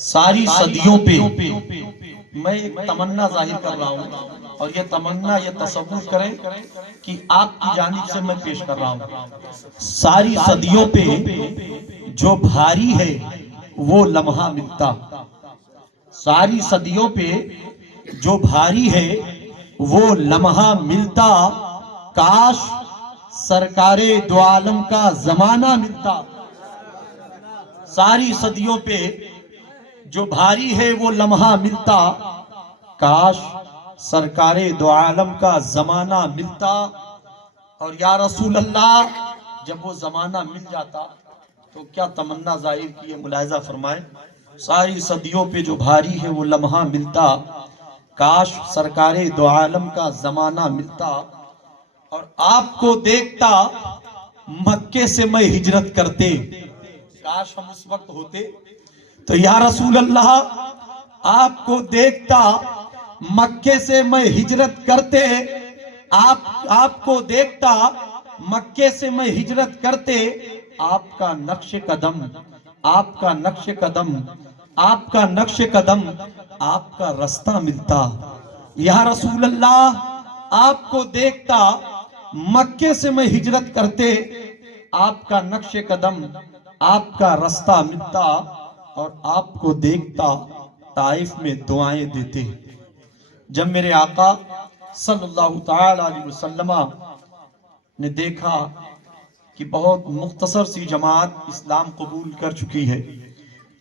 ساری صدیوں پہ میں ایک تمنا ظاہر کر رہا ہوں، اور یہ تمنا یہ تصور کریں کہ آپ کی جانب سے میں پیش کر رہا ہوں۔ ساری صدیوں پہ جو بھاری ہے وہ لمحہ ملتا، ساری صدیوں پہ جو بھاری ہے وہ لمحہ ملتا، کاش سرکار دو عالم کا زمانہ ملتا۔ ساری صدیوں پہ جو بھاری ہے وہ لمحہ ملتا، کاش سرکار دو عالم کا زمانہ ملتا۔ اور یا رسول اللہ، جب وہ زمانہ مل جاتا تو کیا تمنا ظاہر کی ہے، ملاحظہ فرمائیں۔ ساری صدیوں پہ جو بھاری ہے وہ لمحہ ملتا، کاش سرکار دو عالم کا زمانہ ملتا، اور آپ کو دیکھتا مکے سے میں ہجرت کرتے۔ کاش ہم اس وقت ہوتے تو یا رسول اللہ، آپ کو دیکھتا مکے سے میں ہجرت کرتے، آپ کو دیکھتا مکے سے میں ہجرت کرتے، آپ کا نقش قدم، آپ کا نقش قدم، آپ کا نقش قدم، آپ کا رستہ ملتا۔ یا رسول اللہ، آپ کو دیکھتا مکے سے میں ہجرت کرتے، آپ کا نقش قدم، آپ کا رستہ ملتا، اور آپ کو دیکھتا طائف میں دعائیں دیتے۔ جب میرے آقا صلی اللہ تعالی علیہ وسلم نے دیکھا کہ بہت مختصر سی جماعت اسلام قبول کر چکی ہے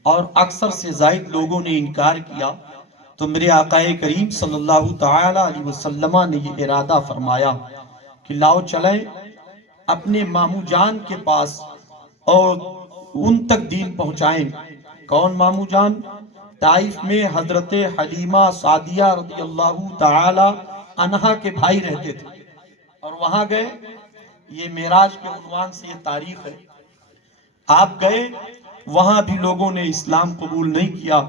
اور اکثر سے زائد لوگوں نے انکار کیا، تو میرے آقا کریم صلی اللہ تعالی علیہ وسلم نے یہ ارادہ فرمایا کہ لاؤ چلیں اپنے ماموں جان کے پاس اور ان تک دین پہنچائیں۔ کون ماموں جان؟ طائف میں حضرت حلیمہ سعدیہ رضی اللہ تعالی عنہا کے بھائی رہتے تھے، اور وہاں گئے۔ یہ معراج کے عنوان سے یہ تاریخ ہے۔ آپ گئے، وہاں بھی لوگوں نے اسلام قبول نہیں کیا،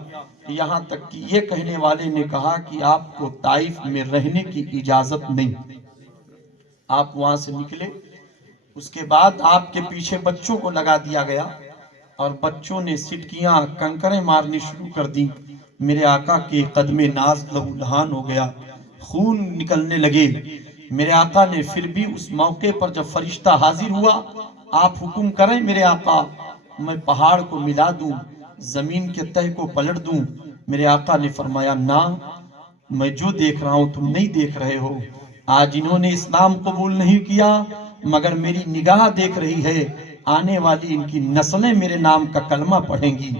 یہاں تک کہ یہ کہنے والے نے کہا کہ آپ کو طائف میں رہنے کی اجازت نہیں۔ آپ وہاں سے نکلے، اس کے بعد آپ کے پیچھے بچوں کو لگا دیا گیا، اور بچوں نے سٹکیاں کنکریں مارنی شروع کر دی۔ میرے آقا کے قدم ناز لہو لہان ہو گیا، خون نکلنے لگے۔ میرے آقا نے پھر بھی اس موقع پر جب فرشتہ حاضر ہوا، آپ حکم کریں میرے آقا، میں پہاڑ کو ملا دوں، زمین کے تہ کو پلٹ دوں۔ میرے آقا نے فرمایا نہ، میں جو دیکھ رہا ہوں تم نہیں دیکھ رہے ہو۔ آج انہوں نے اسلام قبول نہیں کیا، مگر میری نگاہ دیکھ رہی ہے، آنے والی ان کی نسلیں میرے نام کا کلمہ پڑھیں گی۔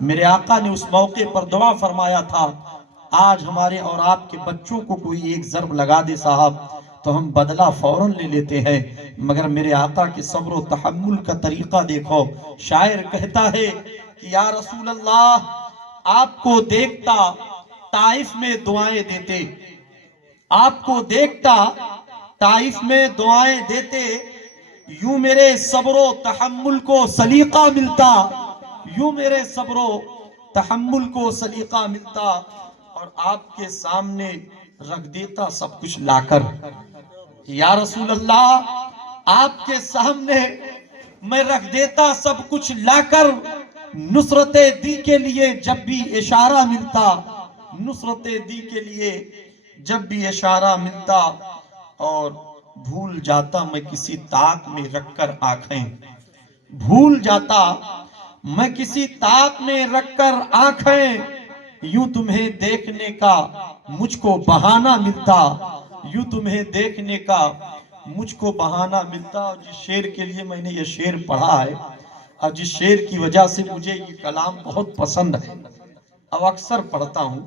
میرے آقا نے اس موقع پر دعا فرمایا تھا، آج ہمارے اور آپ کے بچوں کو کوئی ایک ضرب لگا دے صاحب تو ہم بدلہ فوراً لے لیتے ہیں، مگر میرے آقا کے صبر و تحمل کا طریقہ دیکھو۔ شاعر کہتا ہے کہ یا رسول اللہ، آپ کو دیکھتا طائف میں دعائیں دیتے، آپ کو دیکھتا طائف میں دعائیں دیتے، یوں میرے صبر و تحمل کو سلیقہ ملتا، یوں میرے صبر و تحمل کو سلیقہ ملتا، اور آپ کے سامنے رکھ دیتا سب کچھ لا کر۔ یا رسول اللہ، آپ کے سامنے میں رکھ دیتا سب کچھ لا کر، نصرت دی کے لیے جب بھی اشارہ ملتا، نصرت دی کے لیے جب بھی اشارہ ملتا، اور بھول جاتا میں کسی طاق میں رکھ کر آنکھیں، بھول جاتا میں کسی طاق میں رکھ کر آنکھیں، یوں تمہیں دیکھنے کا مجھ کو بہانہ ملتا، یوں تمہیں دیکھنے کا مجھ کو بہانہ ملتا۔ اور جس شعر کے لیے میں نے یہ شعر پڑھا ہے، اور جس شعر کی وجہ سے مجھے یہ کلام بہت پسند ہے اور اکثر پڑھتا ہوں،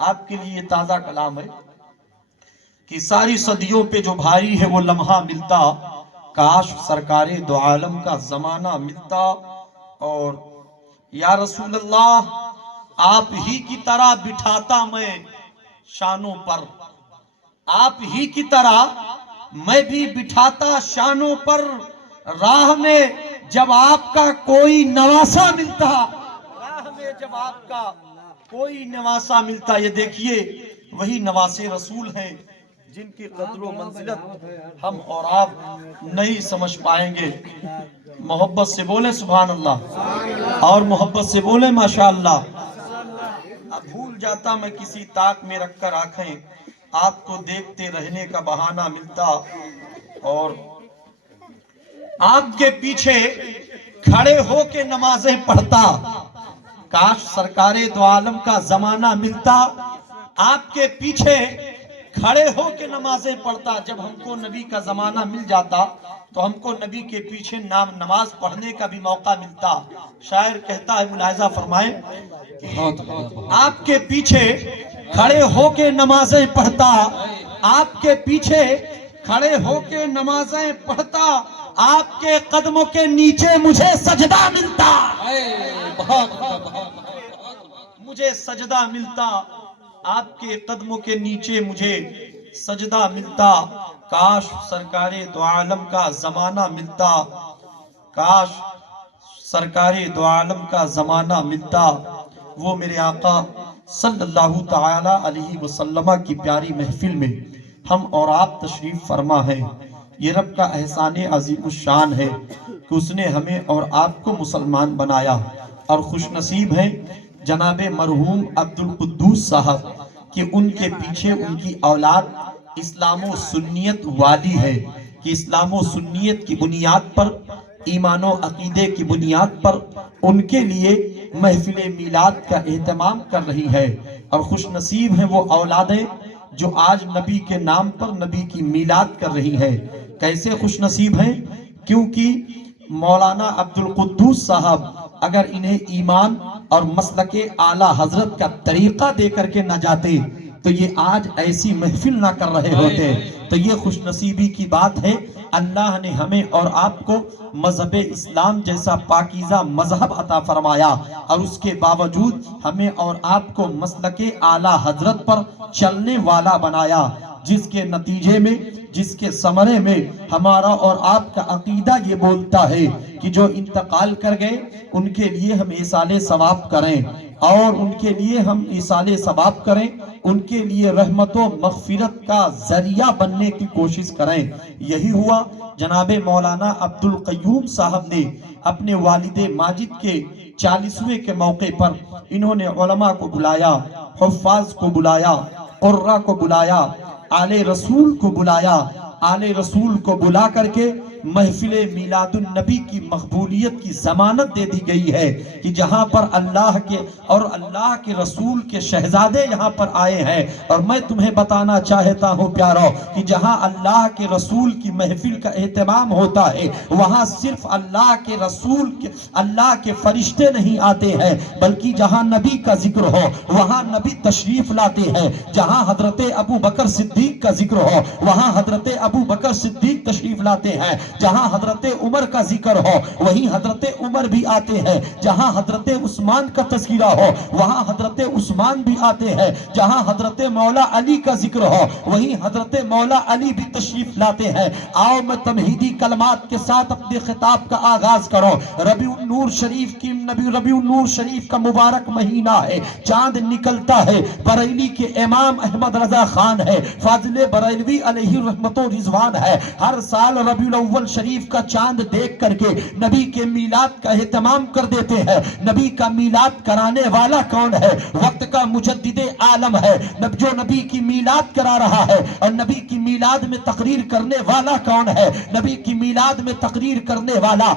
آپ کے لیے یہ تازہ کلام ہے کہ ساری صدیوں پہ جو بھاری ہے وہ لمحہ ملتا، کاش سرکار دو عالم کا زمانہ ملتا۔ اور یا رسول اللہ، آپ ہی کی طرح بٹھاتا میں شانوں پر، آپ ہی کی طرح میں بھی بٹھاتا شانوں پر، راہ میں جب آپ کا کوئی نواسا ملتا، راہ میں جب آپ کا کوئی نواسا ملتا۔ یہ دیکھیے وہی نواسے رسول ہیں جن کی قدر و منزلت ہم اور آپ نہیں سمجھ پائیں گے۔ محبت سے بولے سبحان اللہ، اور محبت سے بولے ماشاءاللہ۔ اب بھول جاتا میں کسی طاق میں رکھ کر آنکھیں، آپ کو دیکھتے رہنے کا بہانہ ملتا، اور آپ کے پیچھے کھڑے ہو کے نمازیں پڑھتا۔ کاش سرکار دو عالم کا زمانہ ملتا، آپ کے پیچھے کھڑے ہو کے نمازیں پڑھتا۔ جب ہم کو نبی کا زمانہ مل جاتا تو ہم کو نبی کے پیچھے نماز پڑھنے کا بھی موقع ملتا۔ شاعر کہتا ہے، ملاحظہ فرمائیں، آپ کے پیچھے کھڑے ہو کے نمازیں پڑھتا، آپ کے پیچھے کھڑے ہو کے نمازیں پڑھتا، آپ کے قدموں کے نیچے مجھے سجدہ ملتا، مجھے سجدہ ملتا، آپ کے قدموں کے نیچے مجھے سجدہ ملتا۔ کاش سرکار دو عالم کا زمانہ ملتا، کاش سرکار دو عالم کا زمانہ ملتا۔ وہ میرے آقا صلی اللہ تعالی علیہ وسلم کی پیاری محفل میں ہم اور آپ تشریف فرما ہیں۔ یہ رب کا احسان عظیم الشان ہے کہ اس نے ہمیں اور آپ کو مسلمان بنایا، اور خوش نصیب ہیں جناب مرحوم عبدالقدوس صاحب کہ ان کے پیچھے ان کی اولاد اسلام و سنیت والی ہے، کہ اسلام و سنیت کی بنیاد پر، ایمان و عقیدے کی بنیاد پر ان کے لیے محفل میلاد کا اہتمام کر رہی ہے۔ اور خوش نصیب ہیں وہ اولادیں جو آج نبی کے نام پر نبی کی میلاد کر رہی ہے۔ کیسے خوش نصیب ہیں؟ کیونکہ مولانا عبدالقدوس صاحب اگر انہیں ایمان اور مسلک اعلیٰ حضرت کا طریقہ دے کر کے نہ جاتے تو یہ آج ایسی محفل نہ کر رہے ہوتے۔ تو یہ خوش نصیبی کی بات ہے، اللہ نے ہمیں اور آپ کو مذہب اسلام جیسا پاکیزہ مذہب عطا فرمایا، اور اس کے باوجود ہمیں اور آپ کو مسلک اعلیٰ حضرت پر چلنے والا بنایا، جس کے نتیجے میں، جس کے ثمرے میں ہمارا اور آپ کا عقیدہ یہ بولتا ہے کہ جو انتقال کر گئے ان کے لیے ہم ایصال ثواب کریں، اور ان کے لیے ہم ایصال ثواب کریں، ان کے لیے رحمت و مغفرت کا ذریعہ بننے کی کوشش کریں۔ یہی ہوا جناب مولانا عبدالقیوم صاحب نے اپنے والد ماجد کے 40ویں کے موقع پر انہوں نے علماء کو بلایا، حفاظ کو بلایا، قرہ کو بلایا، آل رسول کو بلایا، آل رسول کو بلا کر کے محفل میلاد النبی کی مقبولیت کی ضمانت دے دی گئی ہے کہ جہاں پر اللہ کے اور اللہ کے رسول کے شہزادے یہاں پر آئے ہیں، اور میں تمہیں بتانا چاہتا ہوں پیارو کہ جہاں اللہ کے رسول کی محفل کا اہتمام ہوتا ہے وہاں صرف اللہ کے رسول کے، اللہ کے فرشتے نہیں آتے ہیں، بلکہ جہاں نبی کا ذکر ہو وہاں نبی تشریف لاتے ہیں، جہاں حضرت ابو بکر صدیق کا ذکر ہو وہاں حضرت ابو بکر صدیق تشریف لاتے ہیں، جہاں حضرت عمر کا ذکر ہو وہیں حضرت عمر بھی آتے ہیں، جہاں حضرت عثمان کا تذکرہ ہو وہاں حضرت عثمان بھی آتے ہیں، جہاں حضرت مولا علی کا ذکر ہو وہیں حضرت مولا علی بھی تشریف لاتے ہیں۔ آؤ میں تمہیدی کلمات کے ساتھ اپنے خطاب کا آغاز کرو۔ ربیع النور شریف کی ربیع النور شریف کا مبارک مہینہ ہے، چاند نکلتا ہے، بریلی کے امام احمد رضا خان ہے، فاضل بریلوی علیہ رحمت و رضوان ہے۔ ہر سال ربیع الاول شریف کا چاند دیکھ کر کے نبی کے میلاد کا اہتمام کر دیتے ہیں۔ نبی کا میلاد کرانے والا کون ہے؟ وقت کا مجدد عالم ہے جو نبی کی میلاد کرا رہا ہے۔ اور نبی کی میلاد میں تقریر کرنے والا کون ہے؟ نبی کی میلاد میں تقریر کرنے والا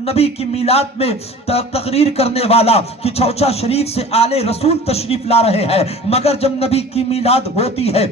نبی کی میلاد میں تقریر کرنے والا کہ چوچا شریف سے آل رسول تشریف لا رہے ہیں، مگر جب نبی کی میلاد ہوتی ہے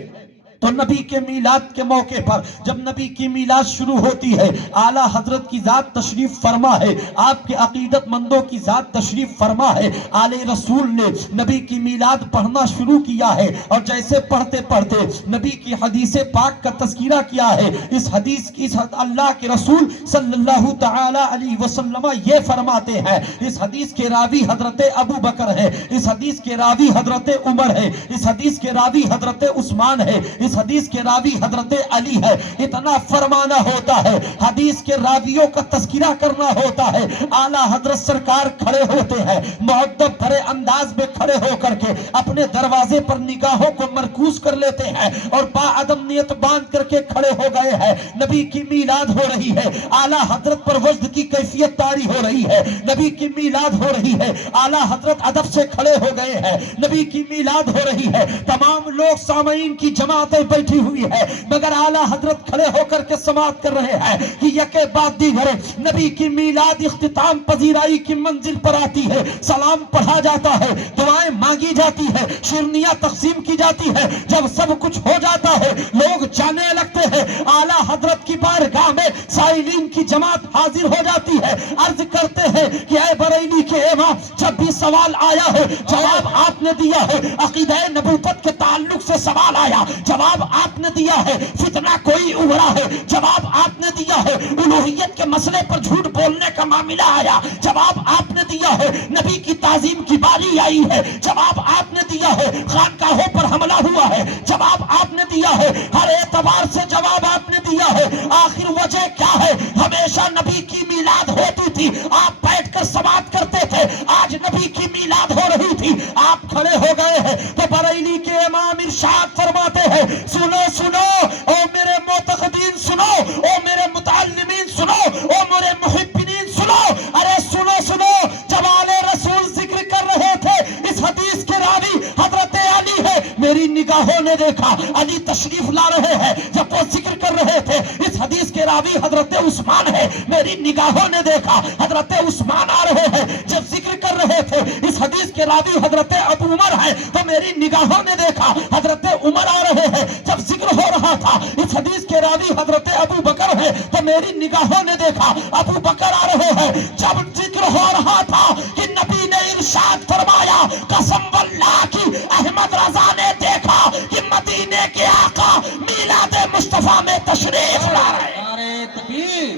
تو نبی کے میلاد کے موقع پر جب نبی کی میلاد شروع ہوتی ہے اعلیٰ حضرت کی ذات تشریف فرما ہے، آپ کے عقیدت مندوں کی ذات تشریف فرما ہے، آل رسول نے نبی کی میلاد پڑھنا شروع کیا ہے، اور جیسے پڑھتے پڑھتے نبی کی حدیث پاک کا تذکرہ کیا ہے، اس حدیث کی اللہ کے رسول صلی اللہ تعالی علیہ وسلم یہ فرماتے ہیں، اس حدیث کے راوی حضرت ابو بکر ہے، اس حدیث کے راوی حضرت عمر ہے، اس حدیث کے راوی حضرت عثمان ہے، اس حدیث کے راوی حضرت علی ہے، اتنا فرمانا ہوتا ہے، حدیث کے راویوں کا تذکرہ کرنا ہوتا ہے، اعلیٰ حضرت سرکار کھڑے ہوتے ہیں، مؤدب بھرے انداز میں کھڑے ہو کر کے اپنے دروازے پر نگاہوں کو مرکوز کر لیتے ہیں اور باعدم نیت باندھ کر کے کھڑے ہو گئے ہیں۔ نبی کی میلاد ہو رہی ہے، اعلیٰ حضرت پر وجد کی کیفیت طاری ہو رہی ہے، نبی کی میلاد ہو رہی ہے، اعلیٰ حضرت ادب سے کھڑے ہو گئے ہیں، نبی کی میلاد ہو رہی ہے، تمام لوگ سامعین کی جماعتیں بیٹھی ہوئی ہے، مگر اعلیٰ حضرت کھڑے ہو کر کے سماعت کر رہے ہیں کہ یکے بعد دیگر نبی کی میلاد اختتام پذیرائی کی منزل پر آتی ہے، سلام پڑھا جاتا ہے، دعائیں مانگی جاتی ہے، شیرنیاں تقسیم کی جاتی ہے، جب سب کچھ ہو جاتا ہے لوگ جانے لگتے ہیں، اعلیٰ حضرت کی بارگاہ میں سائلین کی جماعت حاضر ہو جاتی ہے، عرض کرتے ہیں کہ اے بریلی کے امام، جب بھی سوال آیا ہے جواب آپ نے دیا ہے، عقیدہ نبوت کے تعلق سے سوال آیا جواب آپ نے دیا ہے، فتنہ کوئی ابھرا ہے جواب آپ نے دیا ہے، الوہیت کے مسئلے پر جھوٹ بولنے کا معاملہ آیا جواب آپ نے دیا ہے، نبی کی تعظیم کی باری آئی ہے جواب آپ نے دیا ہے، خانقاہوں پر حملہ ہوا ہے جواب آپ نے دیا ہے، ہر اعتبار سے جواب آپ نے دیا ہے، آخر وجہ کیا ہے؟ ہمیشہ نبی کی میلاد ہوتی تھی، آپ بیٹھ کر سماعت کرتے تھے، آج نبی کی میلاد ہو رہی تھی، آپ کھڑے ہو گئے ہیں، تو بریلی کے امام ارشاد فرماتے ہیں سنو سنو او میرے معتقدین، سنو او میرے متعلمین، سنو او میرے محبین، سنو، ارے سنو سنو، جب آل رسول ذکر کر رہے تھے اس حدیث کے راوی حضرت علی ہے، میری نگاہوں نے دیکھا علی تشریف لا رہے ہیں، جب وہ ذکر کر رہے تھے اس حدیث کے راوی حضرت عثمان ہے، میری نگاہوں نے دیکھا حضرت عثمان آ رہے ہیں، جب ذکر کر رہے تھے اس حدیث کے راوی حضرت ابو عمر ہے تو میری نگاہوں نے دیکھا حضرت عمر آ رہے ہیں، جب ذکر ہو رہا تھا اس حدیث کے راوی حضرت ابو بکر ہے تو میری نگاہوں نے دیکھا ابو بکر آ رہے ہیں، جب ذکر ہو رہا تھا کہ نبی نے ارشاد فرمایا قسم واللہ کی احمد رضا نے دیکھا کہ مدینے کے آقا میلاد مصطفیٰ میں تشریف لا رہے ہیں۔ نعرہ تکبیر،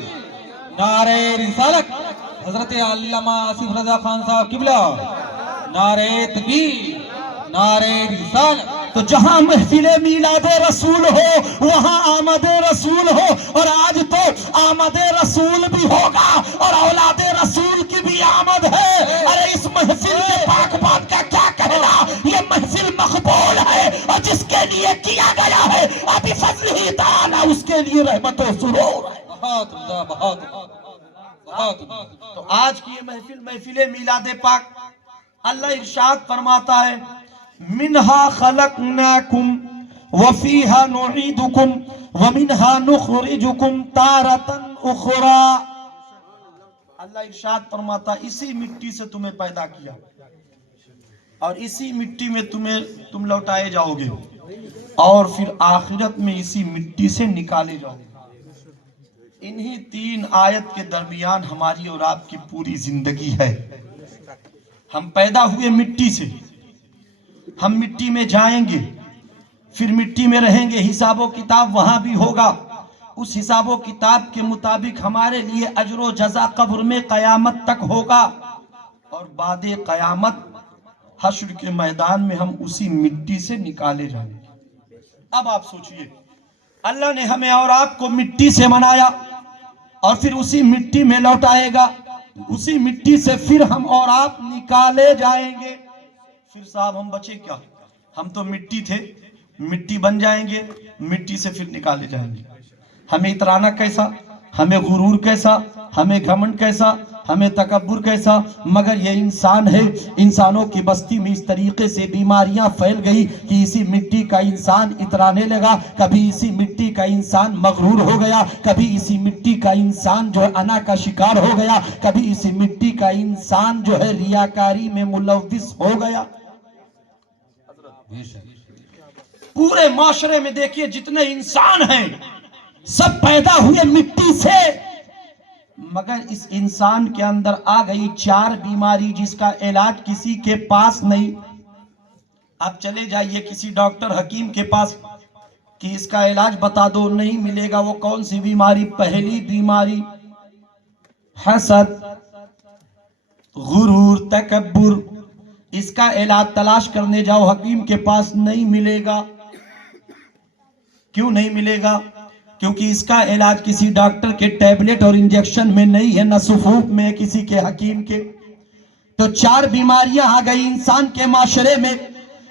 نعرہ رسالت، حضرت علامہ آصف رضا خان صاحب قبلہ، نعرہ تکبیر، نعرہ رسالت۔ تو جہاں محفل میلاد رسول ہو وہاں آمد رسول ہو، اور آج تو آمد رسول بھی ہوگا اور اولاد رسول کی بھی آمد ہے۔ ارے اس محفل کے پاک بات کا کیا کہنا، یہ محفل مقبول ہے اور جس کے لیے کیا گیا ہے ابھی فضل ہی تعالی اس کے لیے رحمت و سرور ہے۔ بہت عمدہ، بہت بہت عمدہ۔ تو آج کی یہ محفل میلاد پاک، اللہ ارشاد فرماتا ہے منہا خلقناکم وفیہا نعیدکم ومنہا نخرجکم تارتا اخرى۔ اللہ ارشاد فرماتا اسی مٹی سے تمہیں پیدا کیا اور اسی مٹی میں تم لوٹائے جاؤ گے اور پھر آخرت میں اسی مٹی سے نکالے جاؤ گے۔ انہی تین آیت کے درمیان ہماری اور آپ کی پوری زندگی ہے۔ ہم پیدا ہوئے مٹی سے، ہم مٹی میں جائیں گے، پھر مٹی میں رہیں گے، حساب و کتاب وہاں بھی ہوگا، اس حساب و کتاب کے مطابق ہمارے لیے اجر و جزا قبر میں قیامت تک ہوگا، اور بعد قیامت حشر کے میدان میں ہم اسی مٹی سے نکالے جائیں گے۔ اب آپ سوچئے، اللہ نے ہمیں اور آپ کو مٹی سے بنایا اور پھر اسی مٹی میں لوٹائے گا، اسی مٹی سے پھر ہم اور آپ نکالے جائیں گے، پھر صاحب ہم بچے کیا؟ ہم تو مٹی تھے، مٹی بن جائیں گے، مٹی سے پھر نکالے جائیں گے۔ ہمیں اترانا کیسا، ہمیں غرور کیسا، ہمیں گھمنڈ کیسا، ہمیں تکبر کیسا، مگر یہ انسان ہے، انسانوں کی بستی میں اس طریقے سے بیماریاں پھیل گئی کہ اسی مٹی کا انسان اترانے لگا، کبھی اسی مٹی کا انسان مغرور ہو گیا، کبھی اسی مٹی کا انسان جو ہے انا کا شکار ہو گیا، کبھی اسی مٹی کا انسان جو ہے ریاکاری میں ملوث ہو گیا۔ پورے معاشرے میں دیکھیے جتنے انسان ہیں سب پیدا ہوئے مٹی سے، مگر اس انسان کے اندر آ گئی چار بیماری جس کا علاج کسی کے پاس نہیں۔ آپ چلے جائیے کسی ڈاکٹر حکیم کے پاس کہ اس کا علاج بتا دو، نہیں ملے گا۔ وہ کون سی بیماری؟ پہلی بیماری حسد، غرور، تکبر۔ اس کا علاج تلاش کرنے جاؤ حکیم کے پاس، نہیں ملے گا۔ کیوں نہیں ملے گا؟ کیونکہ اس کا علاج کسی ڈاکٹر کے ٹیبلٹ اور انجیکشن میں نہیں ہے، نہ سفوف میں، کسی کے حکیم کے۔ تو 4 بیماریاں آ گئی انسان کے معاشرے میں،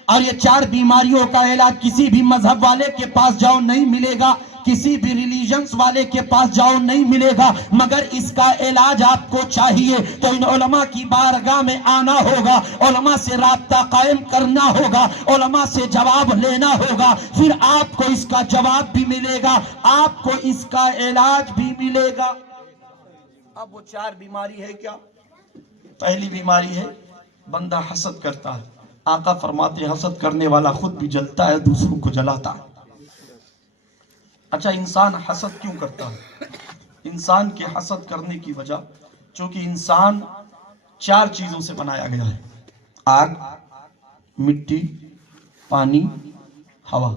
اور یہ 4 بیماریوں کا علاج کسی بھی مذہب والے کے پاس جاؤ نہیں ملے گا، کسی بھی ریلیجنز والے کے پاس جاؤ نہیں ملے گا، مگر اس کا علاج آپ کو چاہیے تو ان علماء کی بارگاہ میں آنا ہوگا، علماء سے رابطہ قائم کرنا ہوگا، علماء سے جواب لینا ہوگا، پھر آپ کو اس کا جواب بھی ملے گا، آپ کو اس کا علاج بھی ملے گا۔ اب وہ 4 بیماری ہے کیا؟ پہلی بیماری ہے بندہ حسد کرتا ہے۔ آقا فرماتے ہیں حسد کرنے والا خود بھی جلتا ہے، دوسروں کو جلاتا ہے۔ اچھا، انسان حسد کیوں کرتا ہے؟ انسان کے حسد کرنے کی وجہ، چونکہ انسان 4 چیزوں سے بنایا گیا ہے: آگ، مٹی، پانی، ہوا۔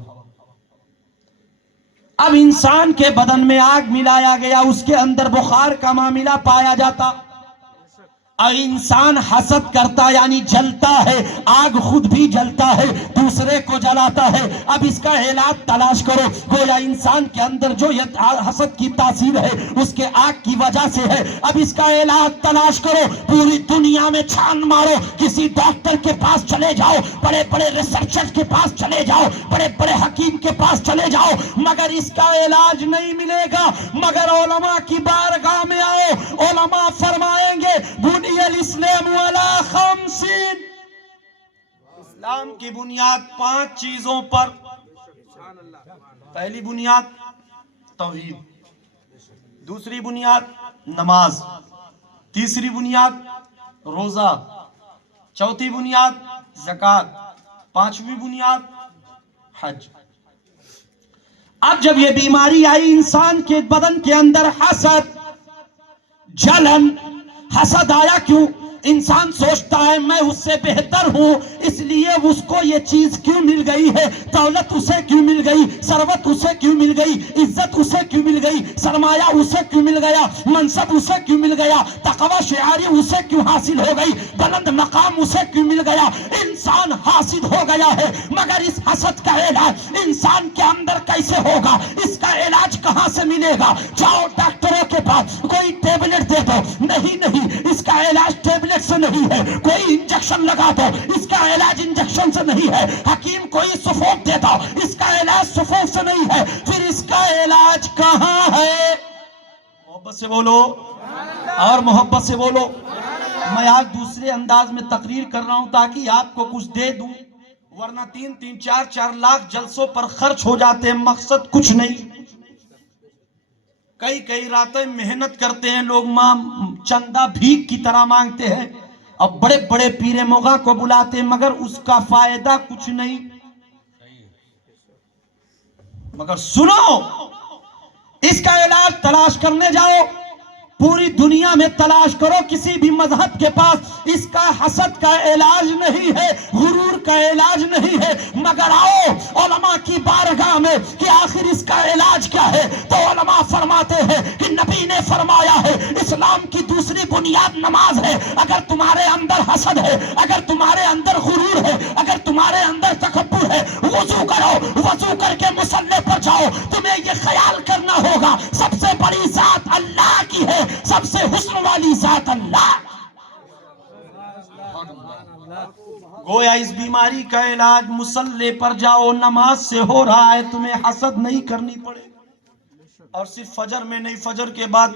اب انسان کے بدن میں آگ ملایا گیا، اس کے اندر بخار کا معاملہ پایا جاتا، اور انسان حسد کرتا یعنی جلتا ہے، آگ خود بھی جلتا ہے، دوسرے کو جلاتا ہے۔ اب اس کا علاج تلاش کرو، گویا انسان کے اندر جو یہ حسد کی تاثیر ہے اس کے آگ کی وجہ سے ہے۔ اب اس کا علاج تلاش کرو، پوری دنیا میں چھان مارو، کسی ڈاکٹر کے پاس چلے جاؤ، بڑے بڑے ریسرچر کے پاس چلے جاؤ، بڑے بڑے حکیم کے پاس چلے جاؤ، مگر اس کا علاج نہیں ملے گا۔ مگر علماء کی بارگاہ میں آؤ، علماء فرمائیں گے بنی الاسلام علی 5، اسلام کی بنیاد 5 چیزوں پر۔ پہلی بنیاد توحید، دوسری بنیاد نماز، تیسری بنیاد روزہ، چوتھی بنیاد زکوٰۃ، 5ویں بنیاد حج۔ اب جب یہ بیماری آئی انسان کے بدن کے اندر، حسد، جلن، حسد آیا کیوں؟ انسان سوچتا ہے میں اس سے بہتر ہوں، اس لیے اس کو یہ چیز کیوں مل گئی ہے، دولت اسے کیوں مل گئی، ثروت اسے کیوں مل گئی، عزت اسے کیوں مل گئی، سرمایہ اسے کیوں مل گیا، منصب اسے کیوں مل گیا، تقوی شعاری اسے کیوں حاصل ہو گئی، بلند مقام اسے کیوں مل گیا۔ انسان حاسد ہو گیا ہے، مگر اس حسد کا علاج انسان کے اندر کیسے ہوگا، اس کا علاج کہاں سے ملے گا؟ جاؤ ڈاکٹروں کے پاس، کوئی ٹیبلٹ دے دو، نہیں، اس کا علاج ٹیبلٹ سے نہیں ہے، کوئی انجیکشن لگا دو، اس کا علاج انجیکشن سے نہیں ہے، حکیم کوئی سفوف دے دو، اس کا علاج سفوف سے نہیں ہے، پھر اس کا علاج کہاں ہے؟ محبت سے بولو اور محبت سے بولو۔ میں آج دوسرے انداز میں تقریر کر رہا ہوں تاکہ آپ کو کچھ دے دوں، ورنہ 3 4 لاکھ جلسوں پر خرچ ہو جاتے ہیں، مقصد کچھ نہیں۔ کئی راتیں محنت کرتے ہیں لوگ، چندہ بھیک کی طرح مانگتے ہیں، اور بڑے بڑے پیر مغاں کو بلاتے ہیں، مگر اس کا فائدہ کچھ نہیں۔ مگر سنو، اس کا علاج تلاش کرنے جاؤ، پوری دنیا میں تلاش کرو، کسی بھی مذہب کے پاس اس کا حسد کا علاج نہیں ہے، غرور کا علاج نہیں ہے۔ مگر آؤ علماء کی بارگاہ میں کہ آخر اس کا علاج کیا ہے، تو علماء فرماتے ہیں کہ نبی نے فرمایا ہے اسلام کی دوسری بنیاد نماز ہے۔ اگر تمہارے اندر حسد ہے، اگر تمہارے اندر غرور ہے، اگر تمہارے اندر تکبر ہے، وضو کرو، وضو کر کے مصلی پر جاؤ، تمہیں یہ خیال کرنا ہوگا سب سے بڑی ذات اللہ کی ہے، سب سے حسن والی ذات اللہ۔ گویا اس بیماری کا علاج مصلی پر جاؤ، نماز سے ہو رہا ہے، تمہیں حسد نہیں کرنی پڑے گا۔ اور صرف فجر میں نہیں، فجر کے بعد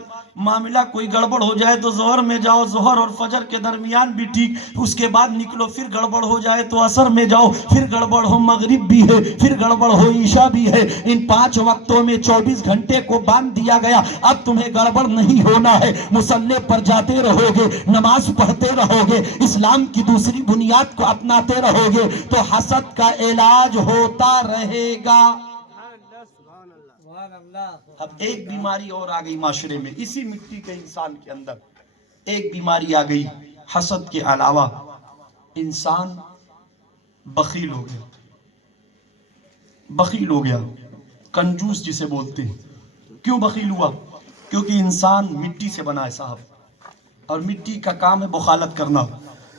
معاملہ کوئی گڑبڑ ہو جائے تو ظہر میں جاؤ، ظہر اور فجر کے درمیان بھی ٹھیک، اس کے بعد نکلو، پھر گڑبڑ ہو جائے تو عصر میں جاؤ، پھر گڑبڑ ہو مغرب بھی ہے، پھر گڑبڑ ہو عشاء بھی ہے۔ ان 5 وقتوں میں 24 گھنٹے کو باندھ دیا گیا، اب تمہیں گڑبڑ نہیں ہونا ہے، مصلی پر جاتے رہو گے، نماز پڑھتے رہو گے، اسلام کی دوسری بنیاد کو اپناتے رہو گے تو حسد کا علاج ہوتا رہے گا۔ اب ایک بیماری اور آ گئی معاشرے میں، اسی مٹی کے انسان کے اندر ایک بیماری آ گئی، حسد کے علاوہ انسان بخیل ہو گیا، بخیل ہو گیا، کنجوس جسے بولتے ہیں۔ کیوں بخیل ہوا؟ کیونکہ انسان مٹی سے بنا ہے صاحب، اور مٹی کا کام ہے بخالت کرنا۔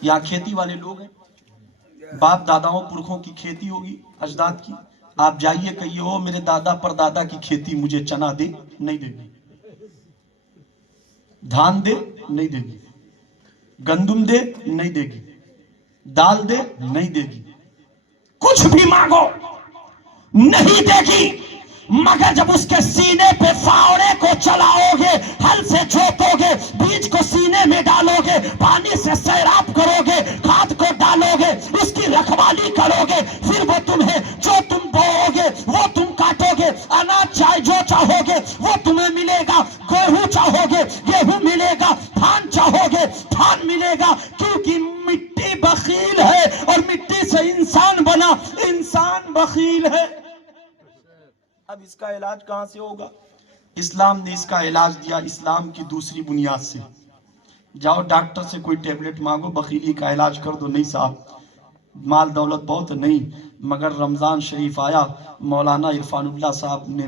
یہاں کھیتی والے لوگ ہیں، باپ داداؤں پرکھوں کی کھیتی ہوگی، اجداد کی، آپ جائیے کہیے او میرے دادا پر دادا کی کھیتی مجھے چنا دے، نہیں دے گی، دھان دے نہیں دے گی، گندم دے نہیں دے گی، دال دے نہیں دے گی، کچھ بھی مانگو نہیں دے گی، مگر جب اس کے سینے پہ فاوڑے کو چلاؤ گے، ہل سے جوتو گے، بیج کو سینے میں ڈالو گے، پانی سے سیراب کرو گے، کھاد کو ڈالو گے، اس کی رکھوالی کرو گے، پھر وہ تمہیں جو تم بوؤ گے وہ تم کاٹو گے، اناج جو چاہو گے وہ تمہیں ملے گا، گیہوں چاہو گے گیہوں ملے گا، دھان چاہو گے دھان ملے گا، کیونکہ مٹی بخیل ہے اور مٹی سے انسان بنا، انسان بخیل ہے۔ اب اس کا علاج کہاں سے ہوگا؟ اسلام نے اس کا علاج دیا اسلام کی دوسری بنیاد سے۔ جاؤ ڈاکٹر سے کوئی ٹیبلٹ مانگو بخیلی کا علاج کر دو، نہیں صاحب مال دولت بہت نہیں، مگر رمضان شریف آیا، مولانا عرفان اللہ صاحب نے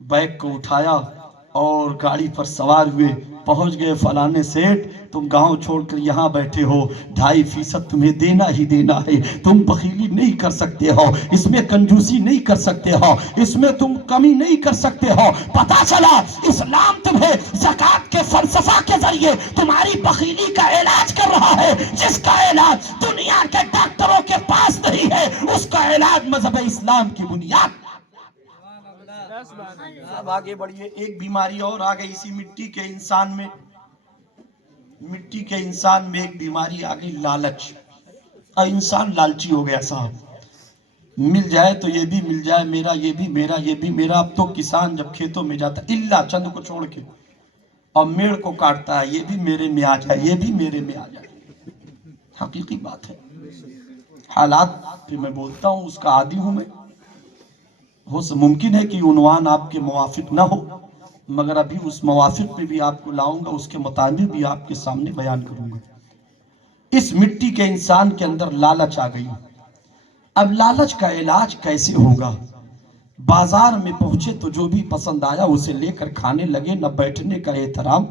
بیگ کو اٹھایا اور گاڑی پر سوار ہوئے، پہنچ گئے فلانے سیٹ، تم گاؤں چھوڑ کر یہاں بیٹھے ہو، 2.5% تمہیں دینا ہی دینا ہے، تم بخیلی نہیں کر سکتے ہو، اس میں کنجوسی نہیں کر سکتے ہو، اس میں تم کمی نہیں کر سکتے ہو۔ پتا چلا اسلام تمہیں زکوٰۃ کے فلسفہ کے ذریعے تمہاری بخیلی کا علاج کر رہا ہے، جس کا علاج دنیا کے ڈاکٹروں کے پاس نہیں ہے، اس کا علاج مذہب اسلام کی بنیاد۔ اب آگے بڑھئے، ایک بیماری اور آ گئی اسی مٹی کے انسان میں، مٹی کے انسان میں ایک بیماری آ گئی لالچ، اور انسان لالچی ہو گیا صاحب، مل جائے تو یہ بھی مل جائے، میرا یہ بھی میرا یہ بھی میرا۔ اب تو کسان جب کھیتوں میں جاتا ہے اللہ چند کو چھوڑ کے اور میڑ کو کاٹتا ہے، یہ بھی میرے میں آ جائے، یہ بھی میرے میں آ جائے، حقیقی بات ہے۔ حالات پہ میں بولتا ہوں، اس کا عادی ہوں میں، ممکن ہے کہ عنوان آپ کے موافق نہ ہو، مگر ابھی اس موافق پہ بھی آپ کو لاؤں گا، اس کے مطابق بھی آپ کے سامنے بیان کروں گا۔ اس مٹی کے انسان کے اندر لالچ آ گئی، اب لالچ کا علاج کیسے ہوگا؟ بازار میں پہنچے تو جو بھی پسند آیا اسے لے کر کھانے لگے، نہ بیٹھنے کا احترام،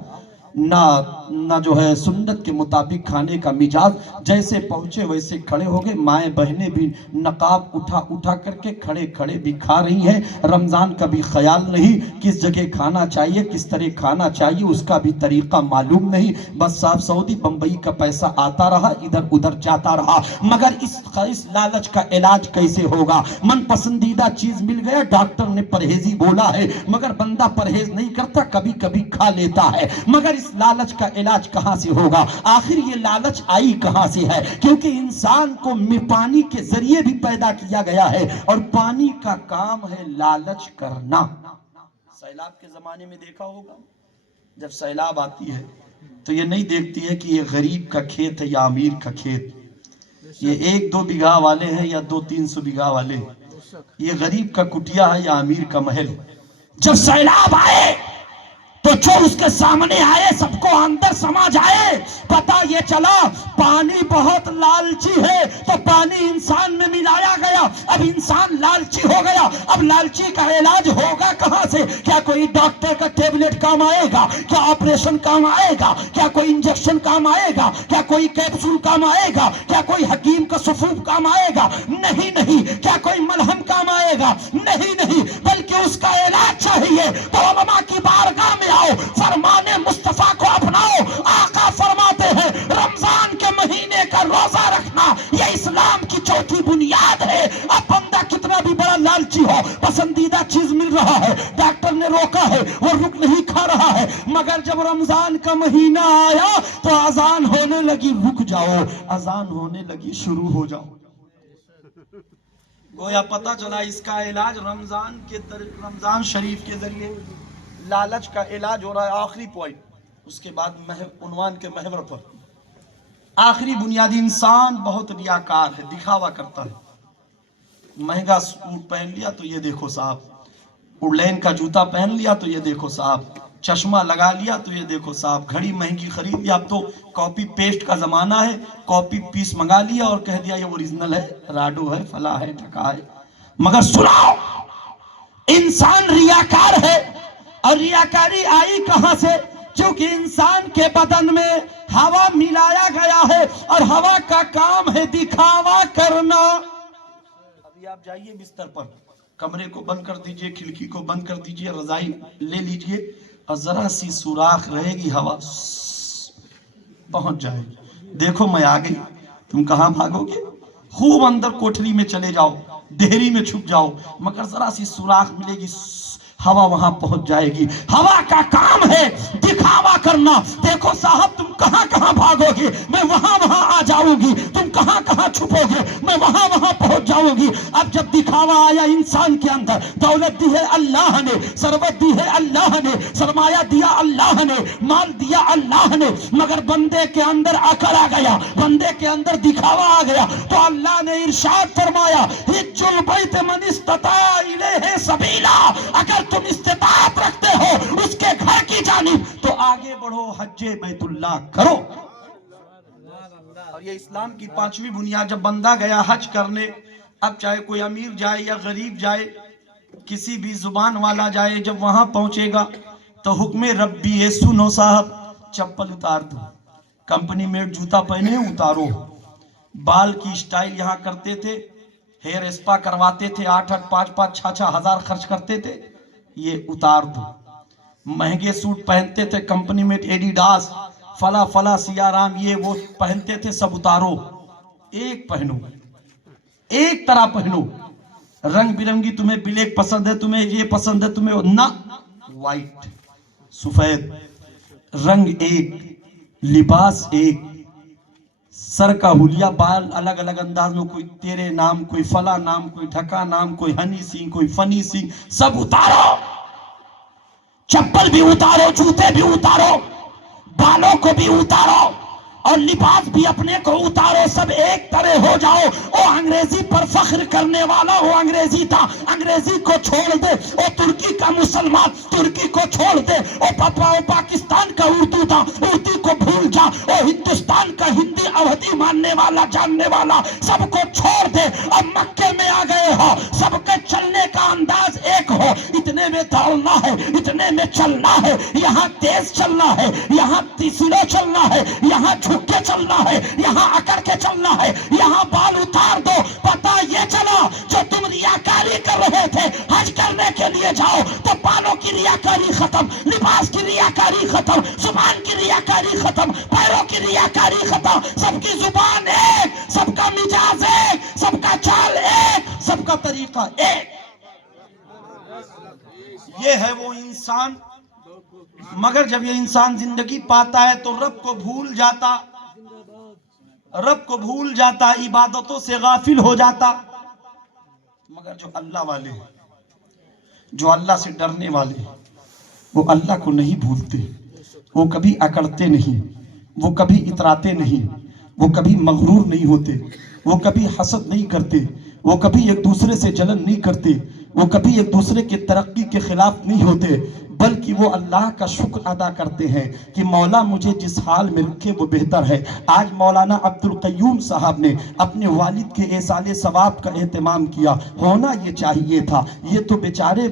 نہ جو ہے سنت کے مطابق کھانے کا مزاج، جیسے پہنچے ویسے کھڑے ہو گئے۔ مائیں بہنیں بھی نقاب اٹھا کر کے کھڑے کھڑے بھی کھا رہی ہیں، رمضان کا بھی خیال نہیں، کس جگہ کھانا چاہیے کس طرح کھانا چاہیے اس کا بھی طریقہ معلوم نہیں، بس صاحب سعودی بمبئی کا پیسہ آتا رہا ادھر ادھر جاتا رہا۔ مگر اس لالچ کا علاج کیسے ہوگا؟ من پسندیدہ چیز مل گیا، ڈاکٹر نے پرہیزی بولا ہے، مگر بندہ پرہیز نہیں کرتا، کبھی کبھی کھا لیتا ہے، مگر اس لالچ کا علاج کہاں سے ہوگا؟ آخر یہ لالچ آئی کہاں سے ہے؟ کیونکہ انسان کو پانی کے ذریعے بھی پیدا کیا گیا ہے، اور پانی کا کام ہے لالچ کرنا۔ سیلاب کے زمانے میں دیکھا ہوگا، جب سیلاب آتی ہے تو یہ نہیں دیکھتی ہے کہ یہ غریب کا کھیت ہے یا امیر کا کھیت، یہ 1-2 بیگھہ والے ہیں یا 200-300 بیگھہ والے، یہ غریب کا کٹیا ہے یا امیر کا محل۔ جب سیلاب آئے تو جو اس کے سامنے آئے سب کو اندر سما جائے، پتہ یہ چلا پانی بہت لالچی ہے، تو پانی انسان میں ملایا گیا، اب انسان لالچی ہو گیا۔ اب لالچی کا علاج ہوگا کہاں سے؟ کیا کوئی ڈاکٹر کا ٹیبلٹ کام آئے گا؟ کیا آپریشن کام آئے گا؟ کیا کوئی انجیکشن کام آئے گا؟ کیا کوئی کیپسول کام آئے گا؟ کیا کوئی حکیم کا صفوف کام آئے گا؟ نہیں۔ کیا کوئی ملہم کام آئے گا؟ نہیں، بلکہ اس کا علاج چاہیے تو علماء کی بارگاہ میں آؤ، فرمان مصطفیٰ کو اپناؤ۔ آقا فرماتے ہیں رمضان کے مہینے کا روزہ رکھنا یہ اسلام کی چوتھی بنیاد ہے۔ اب بندہ کتنا بھی بڑا لالچی ہو، پسندیدہ چیز مل رہا ہے، ڈاکٹر نے روکا ہے، وہ رک نہیں کھا رہا ہے، مگر جب رمضان کا مہینہ آیا تو اذان ہونے لگی رک جاؤ، اذان ہونے لگی شروع ہو جاؤ۔ گویا پتہ چلا اس کا علاج رمضان شریف کے ذریعے لالچ کا علاج ہو رہا ہے۔ آخری پوائنٹ، اس کے بعد عنوان کے محور پر آخری بنیادی، انسان بہت ریاکار ہے، دکھاوا کرتا ہے۔ مہنگا سوٹ پہن لیا تو یہ دیکھو صاحب، اڑلین کا جوتا پہن لیا تو یہ دیکھو صاحب، چشمہ لگا لیا تو یہ دیکھو صاحب، گھڑی مہنگی خرید لیا، اب تو کاپی پیسٹ کا زمانہ ہے، کاپی پیس منگا لیا اور کہہ دیا یہ اوریجنل ہے، راڈو ہے، فلاں ہے، ٹھکا ہے۔ مگر سناؤ، انسان ریاکار ہے، اور ریاکاری آئی کہاں سے؟ چونکہ انسان کے بدن میں ہوا ملایا گیا ہے، اور ہوا کا کام ہے دکھاوا کرنا۔ اب ابھی آپ جائیے بستر پر, کمرے کو بند کر دیجئے, کھڑکی کو بند کر دیجئے, رضائی لے لیجئے, اور ذرا سی سوراخ رہے گی, ہوا پہنچ جائے, دیکھو میں آ گئی, تم کہاں بھاگو گے؟ خوب اندر کوٹھری میں چلے جاؤ, دہری میں چھپ جاؤ, مگر ذرا سی سوراخ ملے گی, ہوا وہاں پہنچ جائے گی. ہوا کا کام ہے دکھاوا کرنا. دیکھو صاحب تم کہاں کہاں بھاگو گے, میں وہاں وہاں آ جاؤں گی, تم کہاں کہاں چھپو گے, میں وہاں وہاں پہنچ جاؤں گی. اب جب دکھاوا آیا انسان کے اندر, دولت دی ہے اللہ نے, ثروت دی ہے اللہ نے, سرمایہ دیا اللہ نے, مال دیا اللہ نے, مگر بندے کے اندر عقل آ گیا, بندے کے اندر دکھاوا آ گیا, تو اللہ نے ارشاد فرمایا حج البیت من استطاع الیہ سبیلا, اگر تم استطاعت رکھتے ہو اس کے گھر کی جانب تو آگے بڑھو, حج بیت اللہ کرو. اور یہ اسلام کی پانچویں بنیاد. جب بندہ گیا حج کرنے, اب چاہے کوئی امیر جائے یا غریب جائے, کسی بھی زبان والا جائے, جب وہاں پہنچے گا تو حکم ربی ہے, سنو صاحب چپل اتار دو, کمپنی میڈ جوتا پہنے اتارو, بال کی سٹائل یہاں کرتے تھے, ہیئر اسپا کرواتے تھے, 8-8, 5-5, 6-6 ہزار خرچ کرتے تھے, یہ اتار دو. مہنگے سوٹ پہنتے تھے کمپنی میں, ایڈیڈاس فلا فلا سیارام, یہ وہ پہنتے تھے, سب اتارو, ایک پہنو, ایک طرح پہنو. رنگ برنگی, تمہیں بلیک پسند ہے, تمہیں یہ پسند ہے, تمہیں نہ, وائٹ سفید, رنگ ایک, لباس ایک, سر کا حلیہ, بال الگ الگ انداز میں, کوئی تیرے نام, کوئی فلا نام, کوئی ڈھکا نام, کوئی ہنی سنگھ, کوئی فنی سنگھ, سب اتارو. چپل بھی اتارو, جوتے بھی اتارو, بالوں کو بھی اتارو, اور لباس بھی اپنے کو اتارو, سب ایک طرح ہو جاؤ. او انگریزی پر فخر کرنے والا, وہ انگریزی تھا, انگریزی کو چھوڑ دے. او ترکی کا مسلمان, ترکی کو چھوڑ دے. او پاکستان کا اردو تھا, اردو کو بھول جا. او ہندوستان کا ہندی اودھی ماننے والا, جاننے والا, سب کو چھوڑ دے. اب مکے میں آ گئے ہو, سب کے چلنے کا انداز ایک ہو, اتنے میں دوڑنا ہے, اتنے میں چلنا ہے, یہاں تیز چلنا ہے, یہاں سلو چلنا ہے, یہاں جھک کے چلنا ہے, یہاں اکڑ کے چلنا ہے, یہاں بال اتار دو. پتہ یہ چلا جو تم ریاکاری کر رہے تھے, حج کرنے کے لیے جاؤ تو بالوں کی ریاکاری ختم, لباس کی ریاکاری ختم, زبان کی ریاکاری ختم, پیروں کی ریاکاری ختم. سب کی زبان ایک, سب کا مزاج ایک, سب کا چال ایک, سب کا طریقہ ایک. یہ ہے وہ انسان. مگر جب یہ انسان زندگی پاتا ہے تو رب کو بھول جاتا, رب کو بھول جاتا, عبادتوں سے غافل ہو جاتا. مگر جو اللہ والے, جو اللہ سے ڈرنے والے, وہ اللہ کو نہیں بھولتے, وہ کبھی اکڑتے نہیں, وہ کبھی اتراتے نہیں, وہ کبھی مغرور نہیں ہوتے, وہ کبھی حسد نہیں کرتے, وہ کبھی ایک دوسرے سے جلن نہیں کرتے, وہ کبھی ایک دوسرے کی ترقی کے خلاف نہیں ہوتے, بلکہ وہ اللہ کا شکر ادا کرتے ہیں کہ مولا مجھے جس حال میں رکھے وہ بہتر ہے. آج مولانا عبد القیوم صاحب نے اپنے والد کے ایصال ثواب کا اہتمام کیا, ہونا یہ چاہیے تھا. یہ تو بیچارے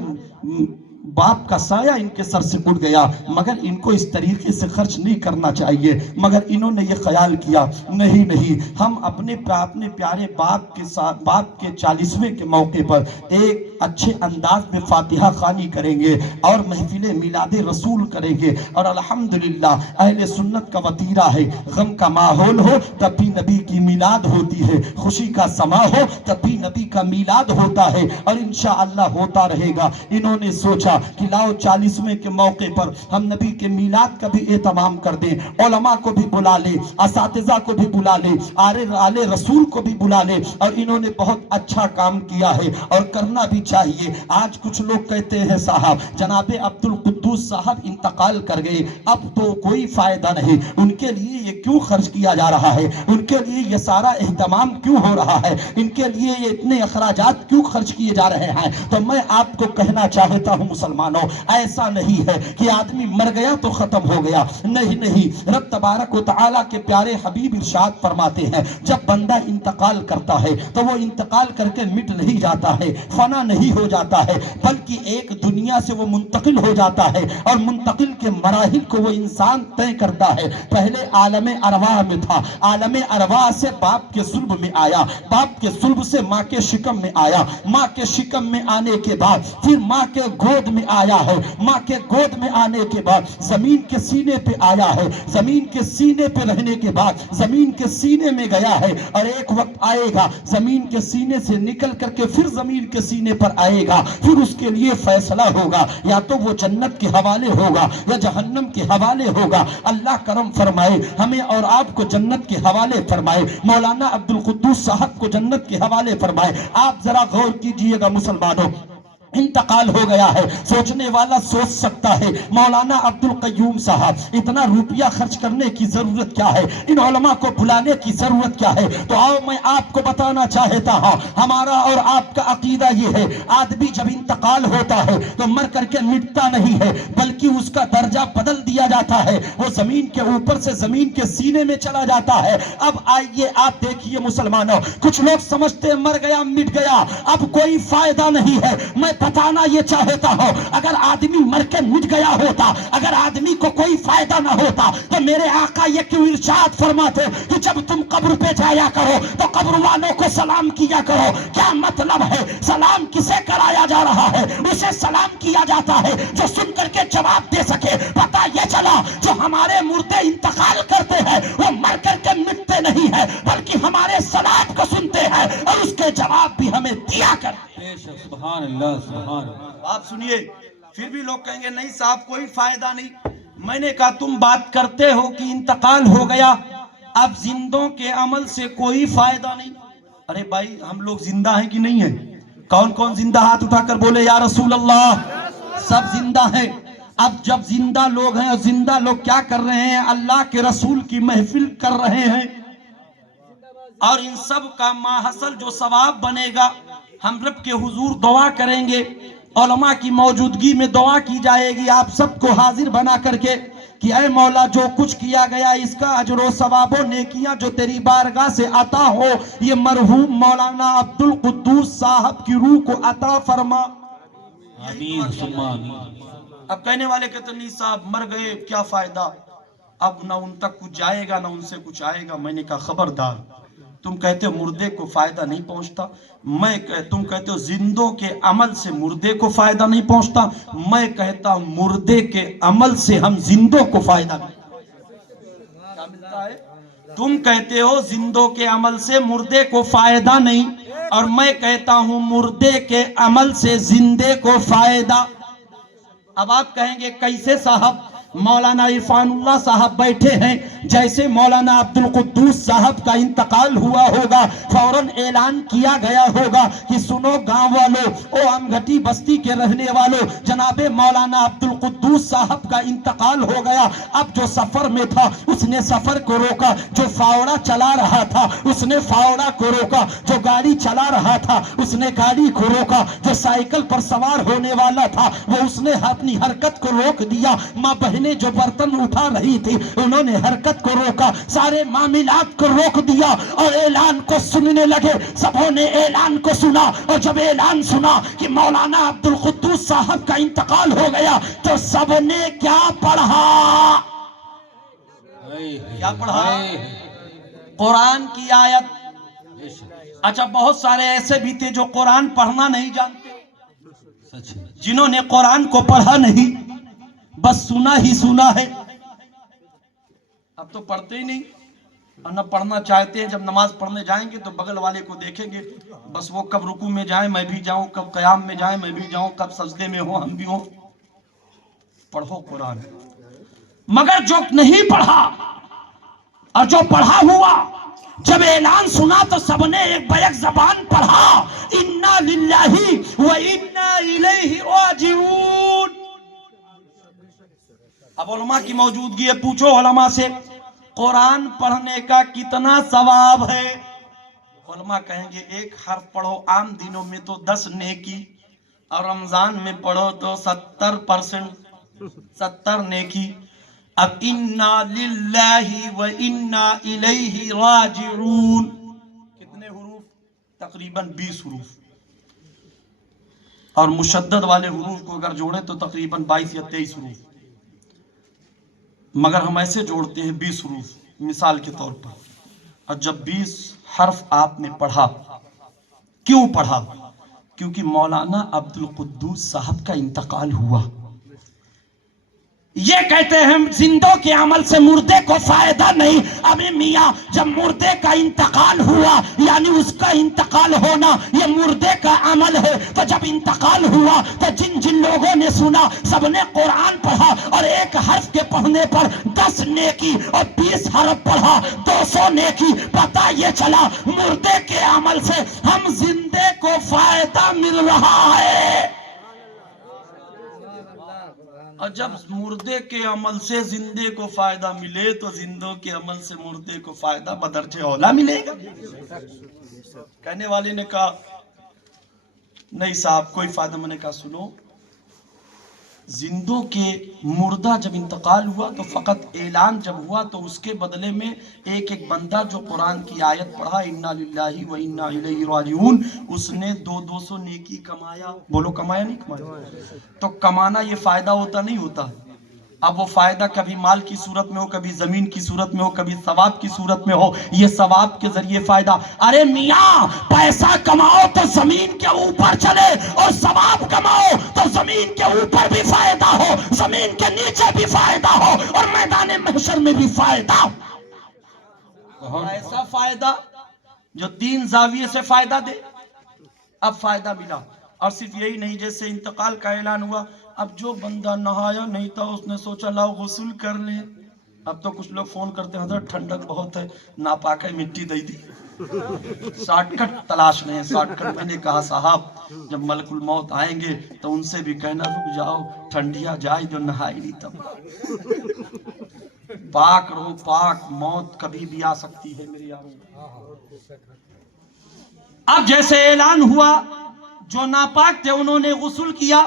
باپ کا سایہ ان کے سر سے اٹھ گیا, مگر ان کو اس طریقے سے خرچ نہیں کرنا چاہیے. مگر انہوں نے یہ خیال کیا, نہیں, ہم اپنے پیارے باپ کے ساتھ, باپ کے 40ویں کے موقع پر ایک اچھے انداز میں فاتحہ خوانی کریں گے اور محفل میلاد رسول کریں گے. اور الحمدللہ اہل سنت کا وطیرہ ہے, غم کا ماحول ہو تب بھی نبی کی میلاد ہوتی ہے, خوشی کا سما ہو تب بھی نبی کا میلاد ہوتا ہے, اور انشاءاللہ ہوتا رہے گا. انہوں نے سوچا کہ لاؤ 40ویں کے موقع پر ہم نبی کے میلاد کا بھی اہتمام کر دیں, علماء کو بھی بلا لے, اساتذہ کو بھی بلا لے, آل رسول کو بھی بلا لے. اور انہوں نے بہت اچھا کام کیا ہے اور کرنا بھی چاہیے. آج کچھ لوگ کہتے ہیں صاحب جناب عبد القدوس صاحب انتقال کر گئے, اب تو کوئی فائدہ نہیں, ان کے لیے یہ کیوں خرچ کیا جا رہا ہے, ان کے لیے یہ سارا اہتمام کیوں ہو رہا ہے, ان کے لیے یہ اتنے اخراجات کیوں خرچ کیے جا رہے ہیں. تو میں آپ کو کہنا چاہتا ہوں مسلمانوں, ایسا نہیں ہے کہ آدمی مر گیا تو ختم ہو گیا, نہیں. رب تبارک و تعالیٰ کے پیارے حبیب ارشاد فرماتے ہیں جب بندہ انتقال کرتا ہے تو وہ انتقال کر کے مٹ نہیں جاتا ہے, فنا نہیں ہو جاتا ہے بلکہ ایک دنیا سے وہ منتقل ہو جاتا ہے، اور منتقل کے مراحل کو وہ انسان طے کرتا ہے۔ پہلے عالم ارواح میں تھا، عالم ارواح سے باپ کے صلب میں آیا، باپ کے صلب سے ماں کے شکم میں آیا، ماں کے شکم میں آنے کے بعد پھر ماں کے گود میں آیا ہے، ماں کے گود میں آنے کے بعد زمین کے سینے پہ آیا ہے، زمین کے سینے پہ رہنے کے بعد زمین کے سینے میں گیا ہے، اور ایک وقت آئے گا زمین کے سینے سے نکل کر کے پھر زمین کے سینے پر آئے گا، پھر اس کے لیے فیصلہ ہوگا، یا تو وہ جنت کے حوالے ہوگا یا جہنم کے حوالے ہوگا۔ اللہ کرم فرمائے، ہمیں اور آپ کو جنت کے حوالے فرمائے، مولانا عبدالقدوس صاحب کو جنت کے حوالے فرمائے۔ آپ ذرا غور کیجئے گا مسلمانوں، انتقال ہو گیا ہے، سوچنے والا سوچ سکتا ہے مولانا عبدالقیوم صاحب اتنا روپیہ خرچ کرنے کی ضرورت کیا ہے، ان علماء کو بلانے کی ضرورت کیا ہے؟ تو آؤ میں آپ کو بتانا چاہتا ہوں، ہمارا اور آپ کا عقیدہ یہ ہے، آدمی جب انتقال ہوتا ہے تو مر کر کے مٹتا نہیں ہے بلکہ اس کا درجہ بدل دیا جاتا ہے، وہ زمین کے اوپر سے زمین کے سینے میں چلا جاتا ہے۔ اب آئیے آپ دیکھیے مسلمانوں، کچھ لوگ سمجھتے ہیں مر گیا مٹ گیا اب کوئی فائدہ نہیں ہے۔ میں بتانا یہ چاہتا ہوں، اگر آدمی مر کے مٹ گیا ہوتا، اگر آدمی کو کوئی فائدہ نہ ہوتا تو میرے آقا یہ کیوں ارشاد فرماتے کہ جب تم قبر پہ جایا کرو تو قبر والوں کو سلام کیا کرو۔ کیا مطلب ہے؟ سلام کسے کرایا جا رہا ہے؟ اسے سلام کیا جاتا ہے جو سن کر کے جواب دے سکے۔ پتہ یہ چلا جو ہمارے مردے انتقال کرتے ہیں وہ مر کر کے مٹتے نہیں ہیں بلکہ ہمارے سلام کو سنتے ہیں اور اس کے جواب بھی ہمیں دیا کرتے ہیں۔ سبحان اللہ سبحان اللہ۔ آپ سنیے، پھر بھی لوگ کہیں گے نہیں صاحب کوئی فائدہ نہیں۔ میں نے کہا تم بات کرتے ہو کہ انتقال ہو گیا، اب زندوں کے عمل سے کوئی فائدہ نہیں۔ ارے بھائی ہم لوگ زندہ ہیں کہ نہیں ہیں؟ کون کون زندہ؟ ہاتھ اٹھا کر بولے یا رسول اللہ۔ سب زندہ ہیں۔ اب جب زندہ لوگ ہیں اور زندہ لوگ کیا کر رہے ہیں؟ اللہ کے رسول کی محفل کر رہے ہیں، اور ان سب کا ماحصل جو ثواب بنے گا ہم رب کے حضور دعا کریں گے، علماء کی موجودگی میں دعا کی جائے گی آپ سب کو حاضر بنا کر کے کہ اے مولا جو کچھ کیا گیا اس کا اجر و ثواب و نیکیاں جو تیری بارگاہ سے عطا ہو یہ مرحوم مولانا عبدالقدوس صاحب کی روح کو عطا فرما۔ آمین ثم آمین۔ اب کہنے والے کہتے نہیں صاحب مر گئے کیا فائدہ، اب نہ ان تک کچھ جائے گا نہ ان سے کچھ آئے گا۔ میں نے کہا خبردار، تم کہتے ہو مردے کو فائدہ نہیں پہنچتا، تم کہتے ہو زندوں کے عمل سے مردے کو فائدہ نہیں پہنچتا، میں کہتا ہوں مردے کے عمل سے ہم زندوں کو فائدہ کیا ملتا ہے؟ تم کہتے ہو زندوں کے عمل سے مردے کو فائدہ نہیں، اور میں کہتا ہوں مردے کے عمل سے زندے کو فائدہ۔ اب آپ کہیں گے کیسے صاحب؟ مولانا عرفان اللہ صاحب بیٹھے ہیں، جیسے مولانا عبدالقدوس صاحب کا انتقال ہوا ہوگا فوراً اعلان کیا گیا ہوگا کہ سنو گاؤں والوں، او امگھٹی بستی کے رہنے والوں، جناب مولانا عبدالقدوس صاحب کا انتقال ہو گیا۔ اب جو سفر میں تھا اس نے سفر کو روکا، جو فاوڑا چلا رہا تھا اس نے فاوڑا کو روکا، جو گاڑی چلا رہا تھا اس نے گاڑی کو روکا، جو سائیکل پر سوار ہونے والا تھا وہ اس نے اپنی حرکت کو روک دیا، ماں بہنیں جو برتن اٹھا رہی تھی انہوں نے حرکت کو روکا، سارے معاملات کو روک دیا اور اعلان کو سننے لگے۔ سبوں نے اعلان کو سنا، اور جب اعلان سنا کہ مولانا عبدالقدوس صاحب کا انتقال ہو گیا تو سب نے کیا پڑھا؟ کیا پڑھا؟ قرآن کی آیت۔ اچھا بہت سارے ایسے بھی تھے جو قرآن پڑھنا نہیں جانتے، جنہوں نے قرآن کو پڑھا نہیں بس سنا ہی سنا ہے۔ اب تو پڑھتے ہی نہیں اور نہ پڑھنا چاہتے ہیں۔ جب نماز پڑھنے جائیں گے تو بغل والے کو دیکھیں گے، بس وہ کب رکوع میں جائیں میں بھی جاؤں، کب قیام میں جائیں میں بھی جاؤں، کب سجدے میں ہوں ہم بھی ہوں۔ پڑھو قرآن۔ مگر جو نہیں پڑھا اور جو پڑھا ہوا جب اعلان سنا تو سب نے ایک بیک زبان پڑھا، اِنَّا لِلَّهِ وَإِنَّا إِلَيْهِ رَاجِعُونَ۔ اب علماء کی موجودگی ہے، پوچھو علماء سے قرآن پڑھنے کا کتنا ثواب ہے؟ علماء کہیں گے ایک حرف پڑھو عام دنوں میں تو 10 نیکی، اور رمضان میں پڑھو تو 70% 70 نیکی۔ اب اِنَّا لِلَّهِ وَإِنَّا إِلَيْهِ رَاجِعُونَ کتنے حروف؟ تقریباً 20 حروف۔ اور مشدد والے حروف کو اگر جوڑے تو تقریباً 22 یا 23 حروف، مگر ہم ایسے جوڑتے ہیں 20 حروف مثال کے طور پر. اور جب 20 حرف آپ نے پڑھا، کیوں پڑھا؟ کیونکہ مولانا عبد القدوس صاحب کا انتقال ہوا. یہ کہتے ہیں زندوں کے عمل سے مردے کو فائدہ نہیں. ابھی میاں جب مردے کا انتقال ہوا یعنی اس کا انتقال ہونا یہ مردے کا عمل ہے، تو جب انتقال ہوا تو جن جن لوگوں نے سنا سب نے قرآن پڑھا، اور ایک حرف کے پڑھنے پر 10 نیکی اور 20 حرف پڑھا 200 نیکی. پتہ یہ چلا مردے کے عمل سے ہم زندے کو فائدہ مل رہا ہے. اور جب مردے کے عمل سے زندے کو فائدہ ملے تو زندوں کے عمل سے مردے کو فائدہ بدرجہ اولا ملے گا. کہنے والے نے کہا نہیں صاحب کوئی فائدہ. میں نے کہا سنو، زندوں کے مردہ جب انتقال ہوا تو فقط اعلان جب ہوا تو اس کے بدلے میں ایک ایک بندہ جو قرآن کی آیت پڑھا انا للہ و انا الیہ راجعون، اس نے 200 نیکی کمایا. بولو کمایا نہیں کمایا؟ تو کمانا یہ فائدہ ہوتا نہیں ہوتا. اب وہ فائدہ کبھی مال کی صورت میں ہو، کبھی زمین کی صورت میں ہو، کبھی ثواب کی صورت میں ہو. یہ ثواب کے ذریعے فائدہ. ارے میاں پیسہ کماؤ تو زمین کے اوپر چلے، اور ثواب کماؤ تو زمین کے اوپر بھی فائدہ ہو، زمین کے نیچے بھی فائدہ ہو، اور میدان محشر میں بھی فائدہ. ایسا فائدہ جو 3 زاویے سے فائدہ دے. اب فائدہ ملا. اور صرف یہی نہیں، جیسے انتقال کا اعلان ہوا، اب جو بندہ نہایا نہیں تھا اس نے سوچا لاؤ غسل کر لے. اب تو کچھ لوگ فون کرتے ہیں حضرت ٹھنڈک بہت ہے، ناپاک ہے مٹی دے دی. شارٹ کٹ تلاش نہیں ہے، شارٹ کٹ. میں نے کہا صاحب جب ملک الموت آئیں گے تو ان سے بھی کہنا رک جاؤ، ٹھنڈیا جائے جو نہائی نہیں تب. پاک رہو، پاک. موت کبھی بھی آ سکتی ہے میرے یاروں. اب جیسے اعلان ہوا جو ناپاک تھے انہوں نے غسل کیا،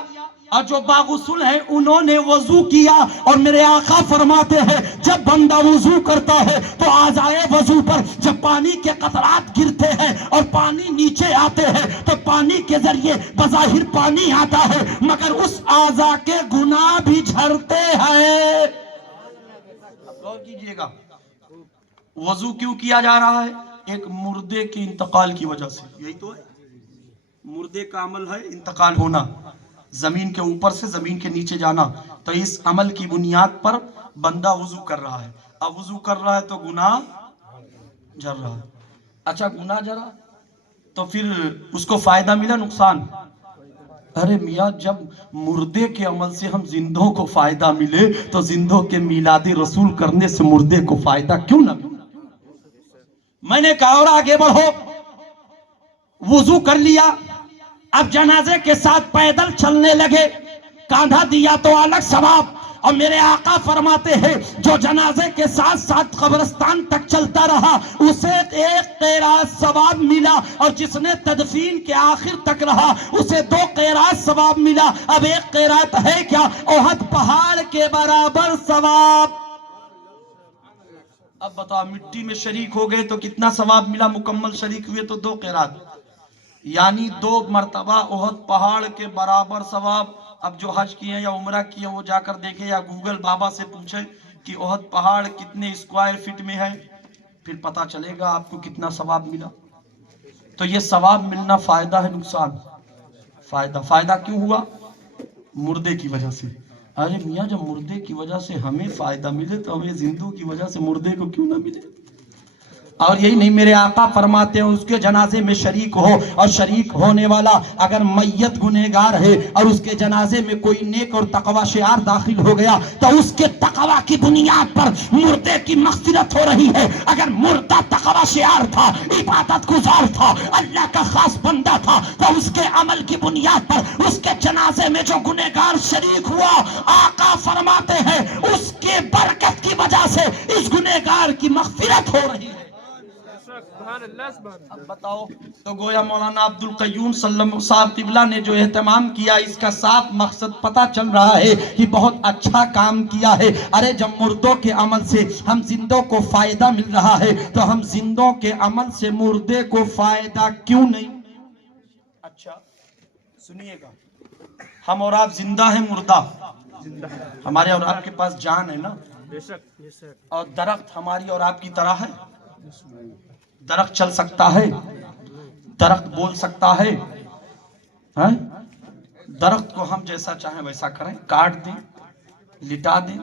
اور جو باغسل ہیں انہوں نے وضو کیا. اور میرے آقا فرماتے ہیں جب بندہ وضو کرتا ہے تو اعضائے وضو پر جب پانی کے قطرات گرتے ہیں اور پانی نیچے آتے ہیں تو پانی کے ذریعے بظاہر پانی آتا ہے، مگر اس اعضاء کے گناہ بھی جھڑتے ہیں. غور کیجئے گا وضو کیوں کیا جا رہا ہے؟ ایک مردے کے انتقال کی وجہ سے. یہی تو ہے مردے کا عمل ہے انتقال ہونا، زمین کے اوپر سے زمین کے نیچے جانا. تو اس عمل کی بنیاد پر بندہ وضو کر رہا ہے. اب وضو کر رہا ہے تو گناہ جھڑ رہا ہے. اچھا گناہ جھڑا تو پھر اس کو فائدہ ملا نقصان؟ ارے میاں جب مردے کے عمل سے ہم زندوں کو فائدہ ملے تو زندوں کے میلاد رسول کرنے سے مردے کو فائدہ کیوں نہ ملے؟ میں نے کہا اور آگے بڑھو. وضو کر لیا، اب جنازے کے ساتھ پیدل چلنے لگے، کاندھا دیا تو الگ ثواب. اور میرے آقا فرماتے ہیں جو جنازے کے ساتھ ساتھ قبرستان تک چلتا رہا اسے 1 قیراط ثواب ملا، اور جس نے تدفین کے آخر تک رہا اسے 2 قیراط ثواب ملا. اب 1 قیراط ہے کیا؟ احد پہاڑ کے برابر ثواب. اب بتاؤ مٹی میں شریک ہو گئے تو کتنا ثواب ملا؟ مکمل شریک ہوئے تو 2 قیراط، یعنی 2 مرتبہ احد پہاڑ کے برابر ثواب. اب جو حج کیے یا عمرہ کیے وہ جا کر دیکھیں یا گوگل بابا سے پوچھیں کہ احد پہاڑ کتنے اسکوائر فٹ میں ہے، پھر پتا چلے گا آپ کو کتنا ثواب ملا. تو یہ ثواب ملنا فائدہ ہے نقصان؟ فائدہ. فائدہ کیوں ہوا؟ مردے کی وجہ سے. ارے میاں جب مردے کی وجہ سے ہمیں فائدہ ملے تو ہمیں زندوں کی وجہ سے مردے کو کیوں نہ ملے؟ اور یہی نہیں میرے آقا فرماتے ہیں اس کے جنازے میں شریک ہو، اور شریک ہونے والا اگر میت گنہگار ہے اور اس کے جنازے میں کوئی نیک اور تقوی شعار داخل ہو گیا تو اس کے تقوی کی بنیاد پر مردے کی مغفرت ہو رہی ہے. اگر مردہ تقوی شعار تھا، عبادت گزار تھا، اللہ کا خاص بندہ تھا، تو اس کے عمل کی بنیاد پر اس کے جنازے میں جو گنہگار شریک ہوا آقا فرماتے ہیں اس کے برکت کی وجہ سے اس گنہگار کی مغفرت ہو رہی ہے. اب بتاؤ تو گویا مولانا عبد القیوم صاحب قبلہ نے جو اہتمام کیا اس کا صاف مقصد پتا چل رہا ہے کہ بہت اچھا کام کیا ہے. ارے جب مردوں کے عمل سے ہم زندوں کو فائدہ مل رہا ہے تو ہم زندوں کے عمل سے مردے کو فائدہ کیوں نہیں؟ اچھا سنیے گا ہم اور آپ زندہ ہیں مردہ؟ ہمارے اور آپ کے پاس جان ہے نا؟ اور درخت ہماری اور آپ کی طرح ہے؟ درخت چل سکتا ہے؟ درخت بول سکتا ہے؟ ہاں؟ درخت کو ہم جیسا چاہیں ویسا کریں، کاٹ دیں، لٹا دیں،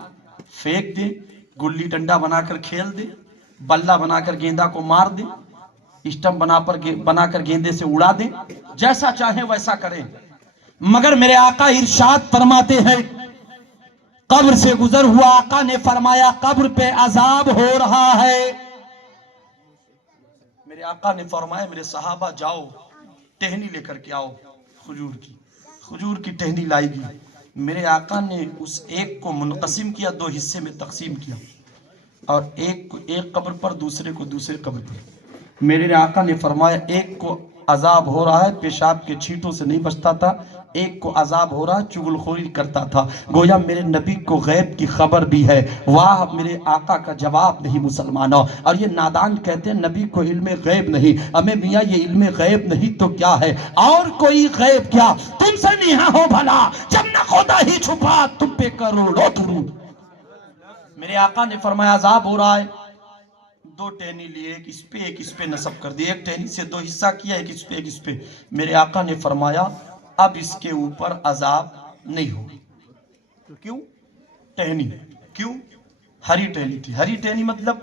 پھینک دیں، گلی ڈنڈا بنا کر کھیل دیں، بلہ بنا کر گیندا کو مار دیں، اسٹم بنا کر گیندے سے اڑا دیں، جیسا چاہیں ویسا کریں، مگر میرے آقا ارشاد فرماتے ہیں، قبر سے گزر ہوا آقا نے فرمایا قبر پہ عذاب ہو رہا ہے۔ میرے آقا نے فرمایا میرے صحابہ جاؤ ٹہنی لے کر کے آؤ، کھجور کی ٹہنی لائی گی۔ میرے آقا نے اس ایک کو منقسم کیا، دو حصے میں تقسیم کیا، اور ایک قبر پر، دوسرے کو دوسرے قبر پر۔ میرے آقا نے فرمایا ایک کو عذاب ہو رہا ہے، پیشاب کے چھینٹوں سے نہیں بچتا تھا، ایک کو عذاب ہو رہا ہے، چغل خوری کرتا تھا۔ گویا میرے نبی کو غیب کی خبر بھی ہے۔ واہ میرے آقا کا جواب نہیں مسلمانوں۔ اور یہ نادان کہتے ہیں نبی کو علم غیب نہیں۔ ہمیں میاں یہ علم غیب نہیں تو کیا ہے؟ اور کوئی غیب کیا؟ تم سے نیہا ہو بھلا جب نہ خدا ہی چھپا تم پہ کروڑوں درود۔ میرے آقا نے فرمایا عذاب ہو رہا ہے، دو ٹہنی لیے، ایک اس پہ نصب کر دی، ایک ٹہنی سے دو حصہ کیا، ایک اس پہ ایک اس پہ۔ میرے آقا نے فرمایا اب اس کے اوپر عذاب نہیں ہوگا۔ کیوں؟ ٹہنی، کیوں؟ ہری ٹہنی تھی۔ ہری ٹہنی مطلب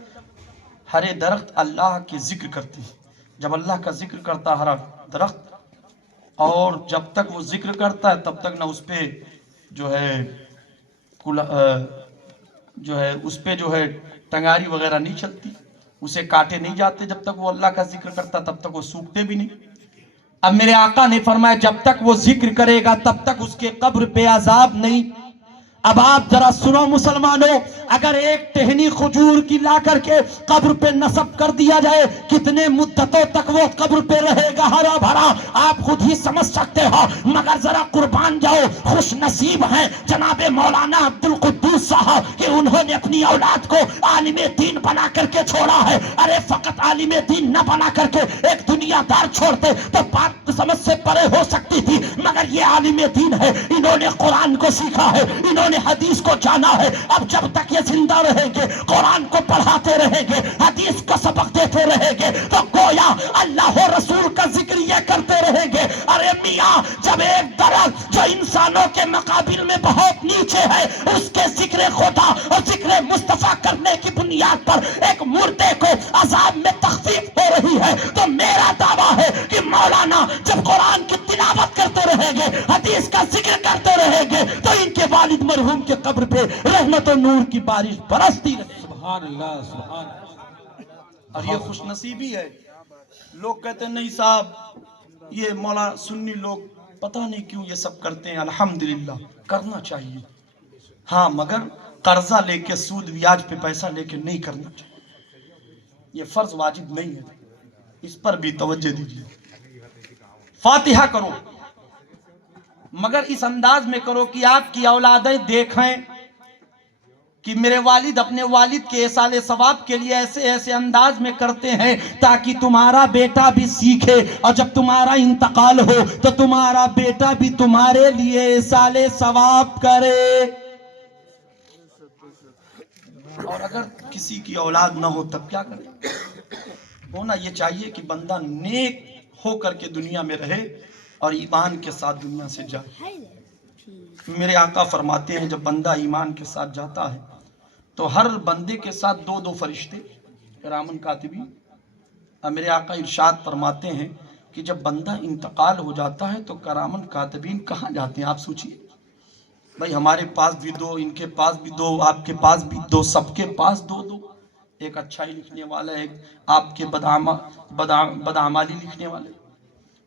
ہرے درخت اللہ کے ذکر کرتی، جب اللہ کا ذکر کرتا ہرا درخت، اور جب تک وہ ذکر کرتا ہے تب تک نہ اس پہ جو ہے ٹنگاری وغیرہ نہیں چلتی، اسے کاٹے نہیں جاتے، جب تک وہ اللہ کا ذکر کرتا تب تک وہ سوکھتے بھی نہیں۔ اب میرے آقا نے فرمایا جب تک وہ ذکر کرے گا تب تک اس کے قبر پہ عذاب نہیں۔ اب آپ ذرا سنو مسلمانوں، اگر ایک ٹہنی کھجور کی لا کر کے قبر پہ نصب کر دیا جائے کتنے مدتوں تک وہ قبر پہ رہے گا ہرا بھرا، آپ خود ہی سمجھ سکتے ہو۔ مگر ذرا قربان جاؤ، خوش نصیب ہیں جناب مولانا عبدالقدوس صاحب کہ انہوں نے اپنی اولاد کو عالم دین بنا کر کے چھوڑا ہے۔ ارے فقط عالم دین نہ بنا کر کے ایک دنیا دار چھوڑتے تو بات سمجھ سے پرے ہو سکتی تھی، مگر یہ عالم دین ہے، انہوں نے قرآن کو سیکھا ہے، انہوں نے حدیث کو جانا ہے۔ اب جب تک یہ زندہ رہیں گے، قرآن کو پڑھاتے رہیں گے، حدیث کا سبق دیتے رہیں گے، تو گویا اللہ و رسول کا ذکر یہ کرتے رہیں گے۔ ارے میاں جب ایک درخت جو انسانوں کے مقابل میں بہت نیچے ہے، اس کے ذکر خدا اور ذکر مصطفیٰ کرنے کی بنیاد پر ایک مردے کو عذاب میں تخفیف ہو رہی ہے، تو میرا دعویٰ ہے کہ مولانا جب قرآن کی تلاوت کرتے رہیں گے، حدیث کا ذکر کرتے رہیں گے، تو ان کے والد مرحوم کے قبر پہ رحمت و نور کی بارش برستی رہے۔ سبحان اللہ، سبحان اللہ۔ اور یہ خوش نصیبی ہے۔ لوگ کہتے ہیں نہیں صاحب یہ مولا سنی لوگ پتہ نہیں کیوں یہ سب کرتے ہیں۔ الحمدللہ کرنا چاہیے، ہاں مگر قرضہ لے کے سود بیاج پہ پیسہ لے کے نہیں کرنا چاہیے، یہ فرض واجب نہیں ہے، اس پر بھی توجہ دیجیے۔ فاتحہ کرو مگر اس انداز میں کرو کہ آپ کی اولادیں دیکھیں کہ میرے والد اپنے والد کے ایصال ثواب کے لیے ایسے ایسے انداز میں کرتے ہیں تاکہ تمہارا بیٹا بھی سیکھے، اور جب تمہارا انتقال ہو تو تمہارا بیٹا بھی تمہارے لیے ایصال ثواب کرے۔ اور اگر کسی کی اولاد نہ ہو تب کیا کرے؟ ہونا یہ چاہیے کہ بندہ نیک ہو کر کے دنیا میں رہے اور ایمان کے ساتھ دنیا سے جائے۔ میرے آقا فرماتے ہیں جب بندہ ایمان کے ساتھ جاتا ہے تو ہر بندے کے ساتھ دو دو فرشتے کرامن کاتبین، اور میرے آقا ارشاد فرماتے ہیں کہ جب بندہ انتقال ہو جاتا ہے تو کرامن کاتبین کہاں جاتے ہیں؟ آپ سوچئے بھائی، ہمارے پاس بھی دو، ان کے پاس بھی دو، آپ کے پاس بھی دو، سب کے پاس دو دو، ایک اچھائی لکھنے والا، ایک آپ کے بدعمالی لکھنے والے،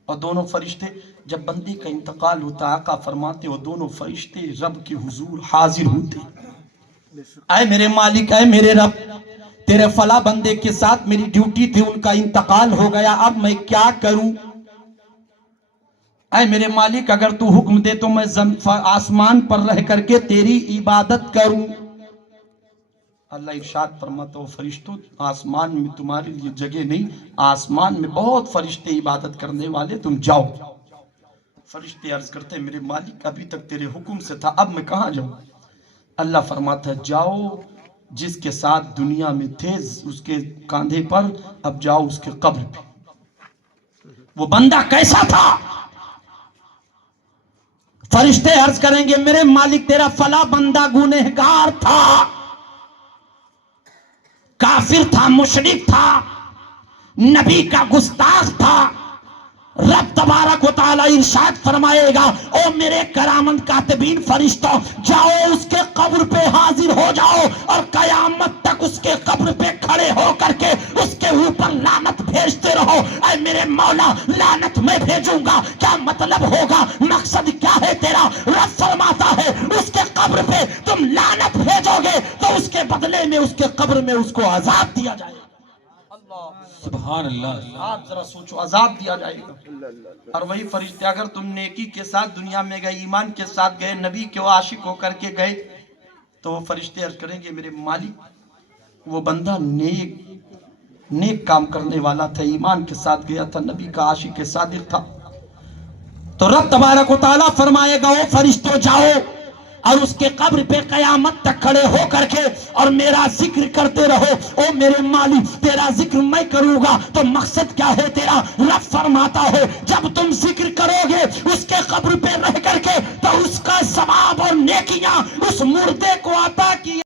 اور دونوں فرشتے جب بندے کا انتقال ہوتا آقا فرماتے وہ دونوں فرشتے رب کے حضور حاضر ہوتے، اے میرے مالک، اے میرے رب، تیرے فلاں بندے کے ساتھ میری ڈیوٹی تھی، ان کا انتقال ہو گیا، اب میں کیا کروں؟ اے میرے مالک اگر تو حکم دے تو میں آسمان پر رہ کر کے تیری عبادت کروں۔ اللہ ارشاد فرماتا ہو فرشتوں آسمان میں تمہارے لیے جگہ نہیں، آسمان میں بہت فرشتے عبادت کرنے والے، تم جاؤ۔ فرشتے عرض کرتے ہیں میرے مالک ابھی تک تیرے حکم سے تھا، اب میں کہاں جاؤں؟ اللہ فرماتا ہے جاؤ جس کے ساتھ دنیا میں تھے اس کے کاندھے پر، اب جاؤ اس کے قبر پہ۔ وہ بندہ کیسا تھا؟ فرشتے عرض کریں گے میرے مالک تیرا فلاں بندہ گنہگار تھا، کافر تھا، مشرک تھا، نبی کا گستاخ تھا۔ رب تبارک و تعالی ارشاد فرمائے گا او میرے کرامن کاتبین فرشتوں جاؤ اس کے قبر پہ حاضر ہو جاؤ اور قیامت تک اس کے قبر پہ کھڑے ہو کر کے اس کے اوپر لعنت بھیجتے رہو۔ اے میرے مولا لعنت میں بھیجوں گا، کیا مطلب ہوگا، مقصد کیا ہے تیرا؟ رب فرماتا ہے اس کے قبر پہ تم لعنت بھیجو گے تو اس کے بدلے میں اس کے قبر میں اس کو عذاب دیا جائے گا۔ سبحان اللہ۔ آپ ذرا سوچو، عذاب دیا جائے گا۔ اور وہی فرشتے اگر تم نیکی کے ساتھ دنیا میں گئے، ایمان کے ساتھ گئے، نبی کے عاشق ہو کر کے گئے، تو وہ فرشتے عرض کریں گے میرے مالک وہ بندہ نیک کام کرنے والا تھا، ایمان کے ساتھ گیا تھا، نبی کا عاشق صادق تھا۔ تو رب تبارک و تعالیٰ فرمائے گا او فرشتوں جاؤ اور اس کے قبر پہ قیامت تک کھڑے ہو کر کے اور میرا ذکر کرتے رہو۔ او میرے مالک تیرا ذکر میں کروں گا تو مقصد کیا ہے تیرا؟ رب فرماتا ہے جب تم ذکر کرو گے اس کے قبر پہ رہ کر کے تو اس کا ثواب اور نیکیاں اس مردے کو عطا کی